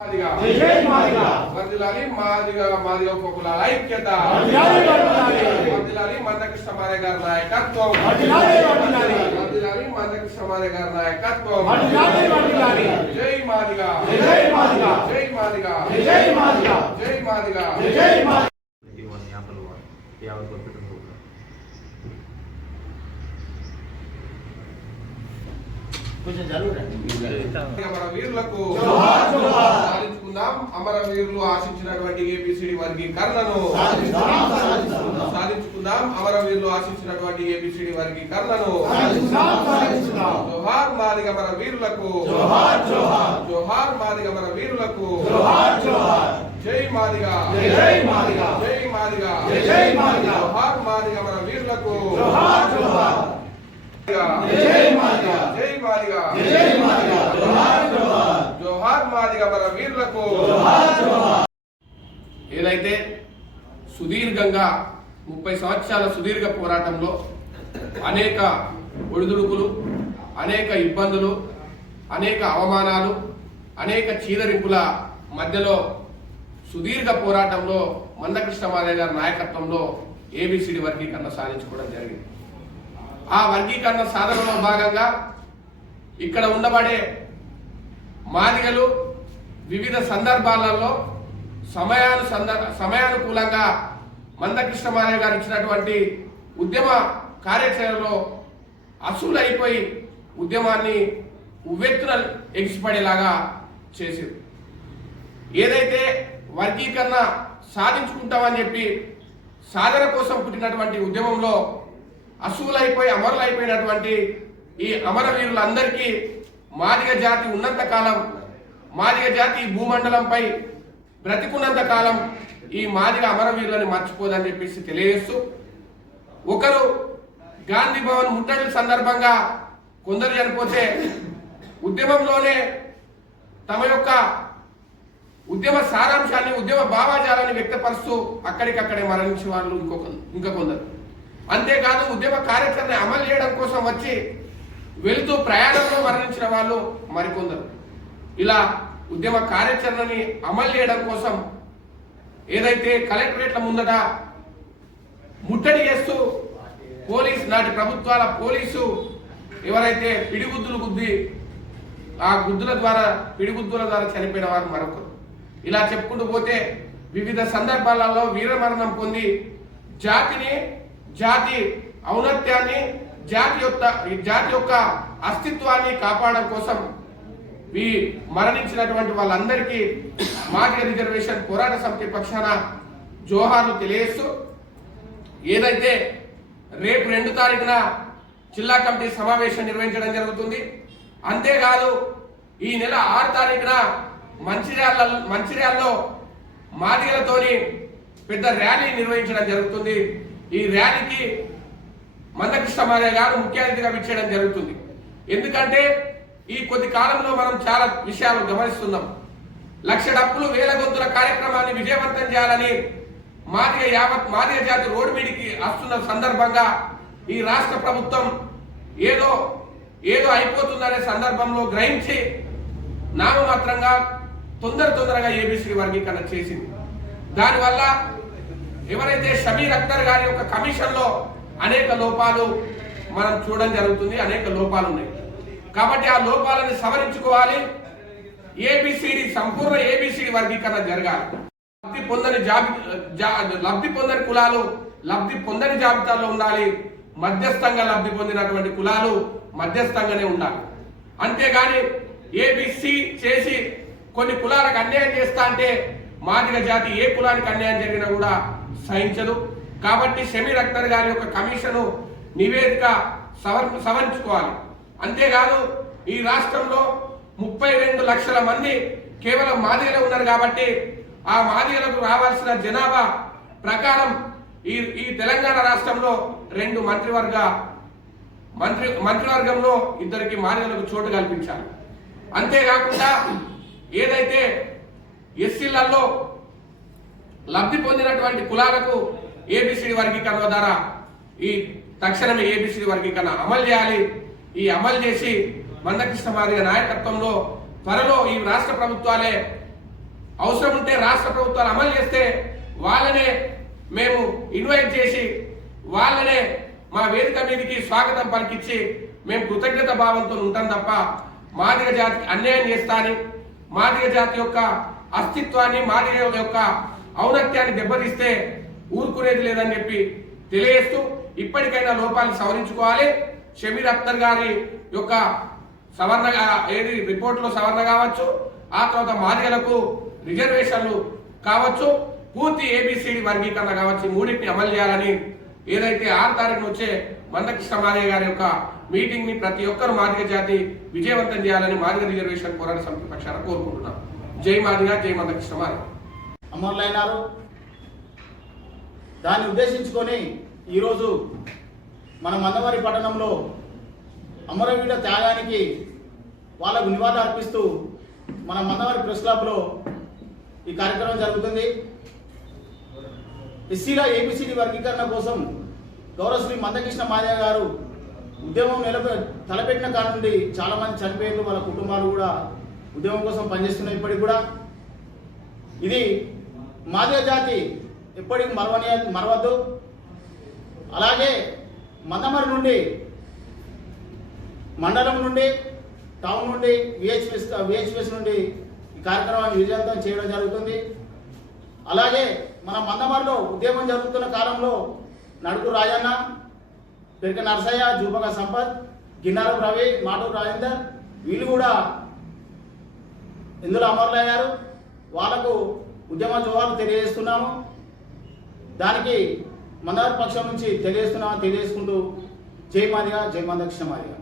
వర్ధిల్లాలి మాదిగ ఉపకులాల ఐక్యత, వర్ధిల్లాలి మందకృష్ణ మాదిగ గారి నాయకత్వం, వర్ధిల్లాలి మందకృష్ణ మాదిగ గారి నాయకత్వం. జై మాదిగ, జై మాదిగ, జై మాదిగ, జై మాదిగ, జై మాదిగ, జై మాదిగ. వీరులకు సాధించుకుందాం. అమరవీరులు ఆశించినటువంటి ఏబిసిడి వర్గీకరణను సాధించుకుందాం. అమరవీరులు ఆశించినటువంటి ఏబిసిడి వర్గీకరణను. జోహార్ మాదిగ మన వీరులకు, జోహార్ మాదిగ మన వీరులకు. జై మాదిగ, జై మాదిగ, జై మాదిగ, జై మాదిగ. జోహార్ మాదిగ మన వీరులకు. జై మాదిగ, జై మాదిగ, జై మాదిగ. జోహార్ మాదిగ మన వీరులకు. ఏదైతే సుదీర్ఘంగా 30 సంవత్సరాల సుదీర్ఘ పోరాటంలో అనేక ఒడిదుడుకులు, అనేక ఇబ్బందులు, అనేక అవమానాలు, అనేక చీదరింపుల మధ్యలో సుదీర్ఘ పోరాటంలో మందకృష్ణ మాదిగ గారి నాయకత్వంలో ఏబిసిడి వర్గీకరణ సాధించుకోవడం జరిగింది. ఆ వర్గీకరణ సాధనలో భాగంగా ఇక్కడ ఉండబడే మాదిగలు వివిధ సందర్భాలలో సమయానుకూలంగా మందకృష్ణ మాదిగ గారు ఇచ్చినటువంటి ఉద్యమ కార్యాచరణలో అసూలైపోయి ఉద్యమాన్ని ఉవ్వెత్తున ఎగిసిపడేలాగా చేశారు. ఏదైతే వర్గీకరణ సాధించుకుంటామని చెప్పి సాధన కోసం పుట్టినటువంటి ఉద్యమంలో అసూలైపోయి అమరులైపోయినటువంటి ఈ అమరవీరులందరికీ మాదిగ జాతి ఉన్నంత కాలం, మాదిగ జాతి భూమండలంపై బ్రతికున్నంత కాలం ఈ మాదిగ అమరవీరులను మర్చిపోదని చెప్పేసి తెలియజేస్తూ, ఒకరు గాంధీ భవన్ ముట్టడి సందర్భంగా కొందరు చనిపోతే ఉద్యమంలోనే తమ యొక్క ఉద్యమ సారాంశాన్ని, ఉద్యమ భావాజాలాన్ని వ్యక్తపరుస్తూ అక్కడికక్కడే మరణించిన వాళ్ళు ఇంకా కొందరు. అంతేకాదు ఉద్యమ కార్యాచరణ అమలు చేయడం కోసం వచ్చి వెళుతూ ప్రయాణంలో మరణించిన వాళ్ళు మరికొందరు. ఇలా ఉద్యమ కార్యాచరణని అమలు చేయడం కోసం ఏదైతే కలెక్టరేట్ల ముందట ముట్టడి చేస్తూ నాటి ప్రభుత్వాల పోలీసు ఎవరైతే పిడిగుద్దులు గుద్ది ఆ పిడిగుద్దుల ద్వారా చనిపోయిన వారు మరొకరు. ఇలా చెప్పుకుంటూ పోతే వివిధ సందర్భాలలో వీరమరణం పొంది జాతి ఔన్నత్యాన్ని, జాతి యొక్క అస్తిత్వాన్ని కాపాడడం కోసం మరణించినటువంటి వాళ్ళందరికీ మాదిగ రిజర్వేషన్ పోరాట సమితి పక్షాన జోహార్లు తెలియజేస్తూ, ఏదైతే రేపు 2 తారీఖున జిల్లా కమిటీ సమావేశం నిర్వహించడం జరుగుతుంది. అంతేకాదు ఈ నెల 6 తారీఖున మంచిర్యాలలో మాదిగలతోని పెద్ద ర్యాలీ నిర్వహించడం జరుగుతుంది. ఈ ర్యాలీకి మందకృష్ణ మాదిగ గారు ముఖ్య అతిథిగా విచ్చేయడం జరుగుతుంది. ఎందుకంటే ఈ కొద్ది కాలంలో మనం చాలా విషయాలు గమనిస్తున్నాం. 1,00,000 డప్పులు 1000 గొంతుల కార్యక్రమాన్ని విజయవంతం చేయాలని మాదిగ జాతి రోడ్డు మీదికి వస్తున్న సందర్భంగా ఈ రాష్ట్ర ప్రభుత్వం ఏదో అయిపోతుందనే సందర్భంలో గ్రహించి నామమాత్రంగా తొందరగా ఏబిసిడి వర్గీకరణ చేసింది. దానివల్ల ఎవరైతే షమీర్ అఖ్తర్ గారి యొక్క కమిషన్లో అనేక లోపాలు మనం చూడడం జరుగుతుంది. అనేక లోపాలు ఉన్నాయి. కాబట్టి ఆ లోపాలను సవరించుకోవాలి. సంపూర్ణ ఏబిసిడి వర్గీకరణ జరగాలి. లబ్ధి పొందని కులాలు లబ్ధి పొందని జాబితాలో ఉండాలి. మధ్యస్థంగా లబ్ధి పొందినటువంటి కులాలు మధ్యస్థంగానే ఉండాలి. అంతేగాని ఏబిసి చేసి కొన్ని కులాలకు అన్యాయం చేస్తా అంటే మాదిగ జాతి ఏ కులానికి అన్యాయం జరిగినా కూడా సహించదు. కాబట్టి షమీర్ అఖ్తర్ గారి యొక్క కమిషను నివేదిక సవరించుకోవాలి. అంతేకాదు ఈ రాష్ట్రంలో 32 లక్షల మంది కేవలం మాదిగలే ఉన్నారు. కాబట్టి ఆ మాదిగలకు రావాల్సిన జనాభా ప్రకారం ఈ తెలంగాణ రాష్ట్రంలో 2 మంత్రివర్గంలో 2 మాదిగలకు చోటు కల్పించాలి. అంతేకాకుండా ఏదైతే ఎస్సీలలో లబ్ధి పొందినటువంటి కులాలకు ఏబిసిడి వర్గీకరణ ద్వారా తక్షణమే ఏబిసిడి వర్గీకరణ అమలు చేయాలి. ఈ అమలు చేసి మందకృష్ణ మాదిగ నాయకత్వంలో త్వరలో ఈ రాష్ట్ర ప్రభుత్వాలే అవసరం ఉంటే రాష్ట్ర ప్రభుత్వాలు అమలు చేస్తే వాళ్ళనే మేము ఇన్వైట్ చేసి వాళ్ళనే మా వేదిక మీదకి స్వాగతం పలికించి మేము కృతజ్ఞత భావంతో ఉంటాం తప్ప మాదిగ జాతికి అన్యాయం చేస్తాని, మాదిగ జాతి యొక్క అస్తిత్వాన్ని, మాదిగ యొక్క ఔన్నత్యాన్ని దెబ్బతీస్తే ఊరుకునేది లేదని చెప్పి తెలియజేస్తూ ఇప్పటికైనా లోపాలను సవరించుకోవాలి. షమీర్ అఖ్తర్ గారి యొక్క సవరణ రిపోర్టులో సవరణ కావచ్చు, ఆ తర్వాత మాదిగలకు రిజర్వేషన్లు కావచ్చు, పూర్తి ఏబిసిడి వర్గీకరణ కావచ్చు, మూడింటిని అమలు చేయాలని ఏదైతే 6 తారీఖున వచ్చే మందకృష్ణ మాదిగ గారి యొక్క మీటింగ్ ని ప్రతి ఒక్కరు మాదిగ జాతి విజయవంతం చేయాలని మాదిగ రిజర్వేషన్ పోరాట సమితి పక్షాన కోరుకుంటున్నాం. జై మాదిగ, జై మందకృష్ణ మాదిగ. అమరులైనారు. దాన్ని ఉద్దేశించుకొని ఈరోజు మన మందమరి పట్టణంలో అమరవీర త్యాగానికి వాళ్ళకు నివాళులు అర్పిస్తూ మన మందమరి ప్రెస్ క్లబ్లో ఈ కార్యక్రమం జరుగుతుంది. ఎస్సీల ఏబిసిడి వర్గీకరణ కోసం గౌరవశ్రీ మందకృష్ణ మాదిగ గారు ఉద్యమం తలపెట్టిన కాడ నుండి చాలా మంది చనిపోయారు. వాళ్ళ కుటుంబాలు కూడా ఉద్యమం కోసం పనిచేస్తున్నాయి. ఇప్పటికి కూడా ఇది మాదిగ జాతి ఎప్పటికీ మరవద్దు. అలాగే మందమరి నుండి, మండలం నుండి, టౌన్ నుండి, విహెచ్పిఎస్ నుండి ఈ కార్యక్రమాన్ని విజయవంతం చేయడం జరుగుతుంది. అలాగే మన మందమరిలో ఉద్యమం జరుగుతున్న కాలంలో నడుకు రాజన్న, పెరిక నరసయ్య, జూపక సంపత్, గిన్నారం రవి, మాటూరు రాజేందర్ వీళ్ళు కూడా ఇందులో అమరులయ్యారు. వాళ్ళకు ఉద్యమ జోహార్లు తెలియజేస్తున్నాము. దానికి మందమరి పక్షం నుంచి తెలియజేస్తున్నామని తెలియజేసుకుంటూ జై మాదిగ, జై మందకృష్ణ మాదిగ.